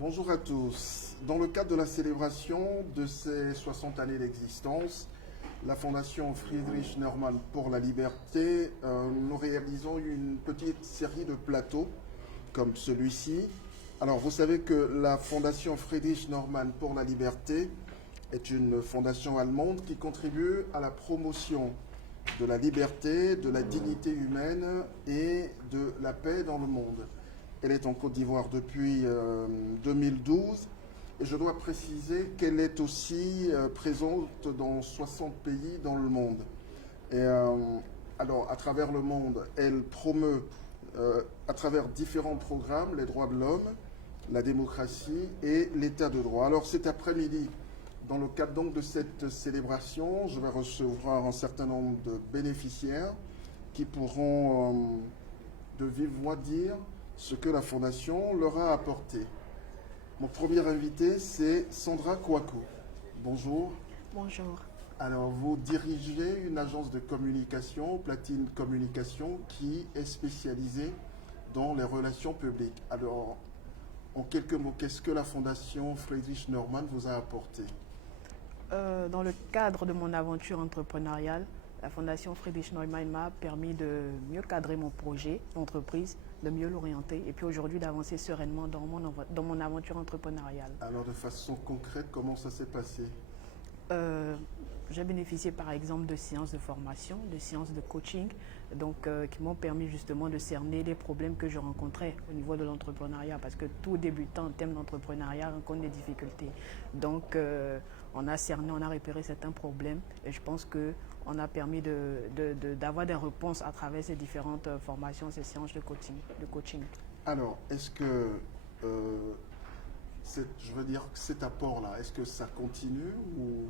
Bonjour à tous. Dans le cadre de la célébration de ses 60 années d'existence, la Fondation Friedrich Naumann pour la liberté, nous réalisons une petite série de plateaux comme celui-ci. Alors, vous savez que la Fondation Friedrich Naumann pour la liberté est une fondation allemande qui contribue à la promotion de la liberté, de la dignité humaine et de la paix dans le monde. Elle est en Côte d'Ivoire depuis 2012 et je dois préciser qu'elle est aussi présente dans 60 pays dans le monde. Et alors, à travers le monde, elle promeut à travers différents programmes les droits de l'homme, la démocratie et l'état de droit. Alors, cet après-midi, dans le cadre donc de cette célébration, je vais recevoir un certain nombre de bénéficiaires qui pourront de vive voix dire ce que la Fondation leur a apporté. Mon premier invité, c'est Sandra Kouakou. Bonjour. Bonjour. Alors, vous dirigez une agence de communication, Platine Communication, qui est spécialisée dans les relations publiques. Alors, en quelques mots, qu'est-ce que la Fondation Friedrich Naumann vous a apporté? Dans le cadre de mon aventure entrepreneuriale, la Fondation Friedrich Naumann m'a permis de mieux cadrer mon projet d'entreprise, de mieux l'orienter et puis aujourd'hui d'avancer sereinement dans mon aventure entrepreneuriale. Alors, de façon concrète, comment ça s'est passé? J'ai bénéficié par exemple de séances de formation, de séances de coaching, donc qui m'ont permis justement de cerner les problèmes que je rencontrais au niveau de l'entrepreneuriat, parce que tout débutant en termes d'entrepreneuriat rencontre des difficultés. Donc on a cerné, on a repéré certains problèmes et je pense qu'on a permis d'avoir des réponses à travers ces différentes formations, ces séances de coaching. Alors, est-ce que, je veux dire, cet apport-là, est-ce que ça continue ou...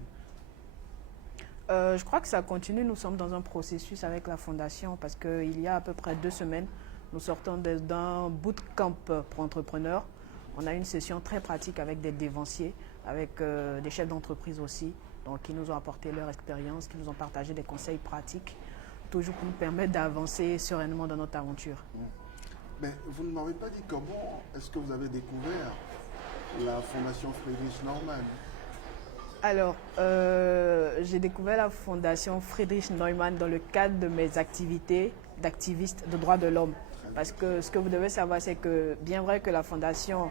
Je crois que ça continue. Nous sommes dans un processus avec la Fondation parce qu'il y a à peu près 2 semaines, nous sortons d'un bootcamp pour entrepreneurs. On a une session très pratique avec des dévanciers, avec des chefs d'entreprise aussi, donc qui nous ont apporté leur expérience, qui nous ont partagé des conseils pratiques, toujours pour nous permettre d'avancer sereinement dans notre aventure. Mais vous ne m'avez pas dit comment est-ce que vous avez découvert la Fondation Friedrich Naumann? Alors, j'ai découvert la Fondation Friedrich Naumann dans le cadre de mes activités d'activiste de droits de l'homme. Parce que ce que vous devez savoir, c'est que bien vrai que la Fondation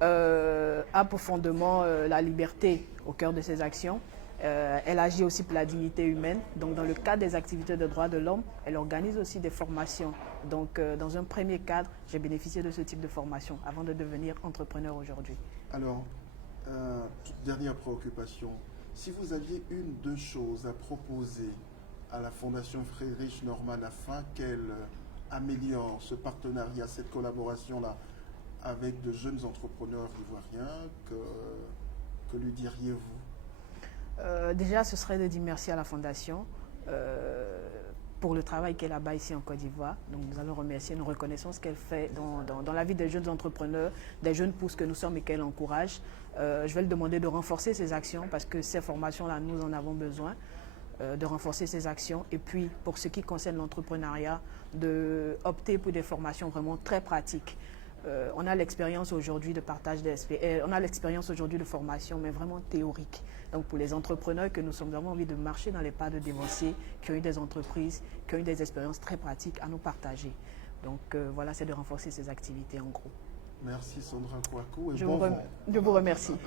a pour fondement la liberté au cœur de ses actions, elle agit aussi pour la dignité humaine. Donc, dans le cadre des activités de droits de l'homme, elle organise aussi des formations. Donc, dans un premier cadre, j'ai bénéficié de ce type de formation avant de devenir entrepreneur aujourd'hui. Alors, toute dernière préoccupation, si vous aviez deux choses à proposer à la Fondation Friedrich Naumann afin qu'elle améliore ce partenariat, cette collaboration-là avec de jeunes entrepreneurs ivoiriens, que lui diriez-vous? Déjà, ce serait de dire merci à la Fondation pour le travail qu'elle a bas ici en Côte d'Ivoire. Donc nous allons remercier, nous reconnaissons ce qu'elle fait dans la vie des jeunes entrepreneurs, des jeunes pousses que nous sommes et qu'elle encourage. Je vais lui demander de renforcer ces actions parce que ces formations-là, nous en avons besoin, de renforcer ces actions. Et puis, pour ce qui concerne l'entrepreneuriat, d'opter pour des formations vraiment très pratiques. On a l'expérience aujourd'hui de partage d'expériences, on a l'expérience aujourd'hui de formation, mais vraiment théorique. Donc pour les entrepreneurs que nous sommes, nous avons envie de marcher dans les pas de dévanciers qui ont eu des entreprises, qui ont eu des expériences très pratiques à nous partager. Donc voilà, c'est de renforcer ces activités en gros. Merci Sandra Kouakou et Je vous remercie.